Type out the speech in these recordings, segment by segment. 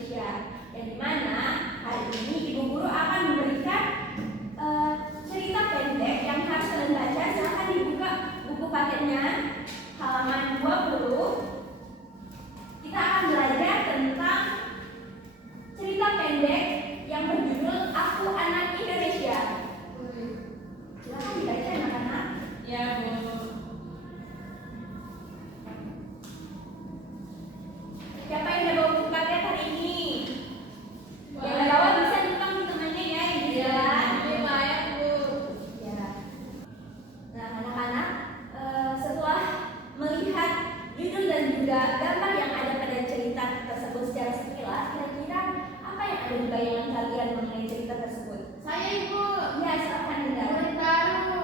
Indonesia. Yang dimana hari ini Ibu Guru akan memberikan cerita pendek yang harus kalian baca. Silahkan dibuka buku patennya halaman 20. Kita akan belajar tentang cerita pendek yang berjudul Aku Anak Indonesia. Silahkan dibaca anak-anak. Ya, Bu. Siapa yang udah bawa buku paket hari ini? Yang udah bawa bisa numpang di temannya ya, yang di jalan. Lumayan, Bu. Ya. Nah, anak-anak, setelah melihat judul dan juga gambar yang ada pada cerita tersebut secara sekilas, kira-kira apa yang ada di bayangan kalian mengenai cerita tersebut? Saya, Ibu. Ya, silakan Dinda. Murid baru.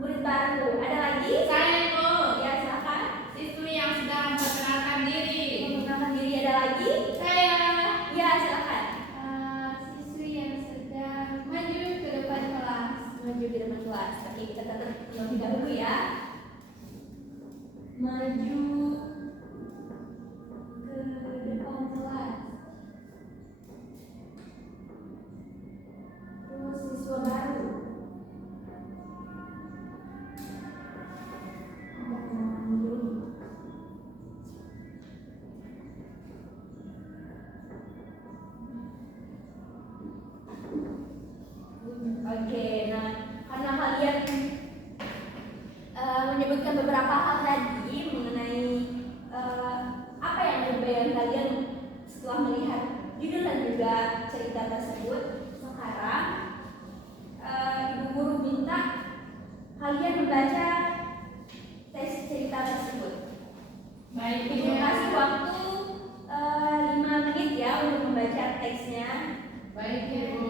Murid baru. Ada lagi? Saya, Ibu. Ya, silakan. Siswi yang sedang memperkenalkan diri. Mengenalkan diri ada lagi? Saya. Ya, silakan. Siswi yang sedang maju ke depan kelas. Maju di depan kelas. Oke, kita catat terlebih dahulu ya. Maju ke depan kelas. Terus siswa baru. Oke, nah karena kalian menyebutkan beberapa hal tadi mengenai apa yang ada di bayangan kalian setelah melihat judul dan juga cerita tersebut, sekarang Ibu Guru minta kalian membaca teks cerita tersebut. Baik, Ibu kasih waktu 5 menit ya untuk membaca teksnya. Baik, Ibu.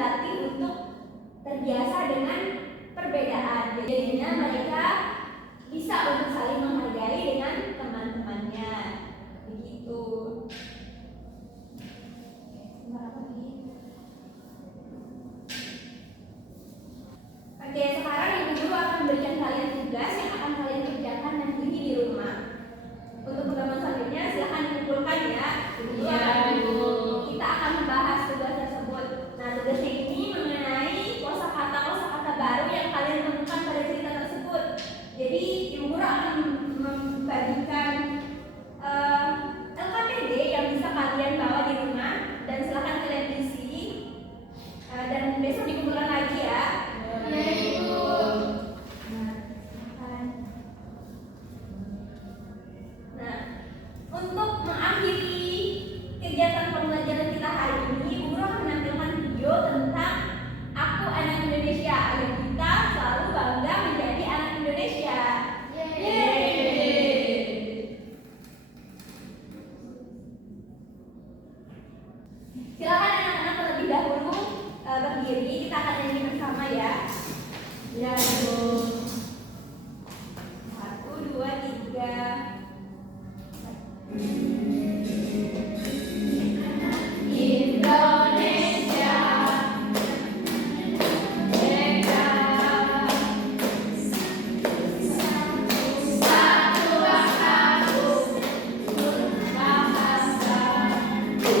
dilatih untuk terbiasa dengan perbedaan. Jadinya mereka bisa untuk saling menghargai dengan teman-temannya. Begitu. Oke, sekarang Ibu Guru akan memberikan kalian tugas yang akan kalian kerjakan nanti di rumah. Untuk pertemuan selanjutnya silahkan dikumpulkan ya. Kita akan membahas tugas tersebut. Nah, tugasnya ini mengenai kosakata baru yang kalian temukan pada cerita tersebut. Jadi Ibu Guru akan membagikan LKPD yang bisa kalian bawa di rumah dan silahkan kalian isi. Dan besok dikumpulkan lagi ya. Nah, untuk mengakhiri kegiatan pembelajaran kita hari ini, Ibu Guru akan menampilkan video tentang Aku Anak Indonesia agar kita selalu bangga menjadi anak Indonesia. Silakan anak-anak terlebih dahulu berdiri, kita akan nyanyi bersama ya. Ya, Bu. 1, 2, 3. Indonesia merdeka, satu bangsaku, bahasaku.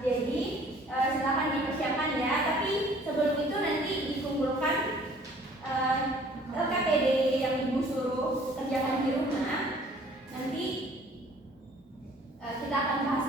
Jadi silakan dipersiapkan ya. Tapi sebelum itu nanti dikumpulkan LKPD yang Ibu suruh kerjakan di rumah. Nanti kita akan bahas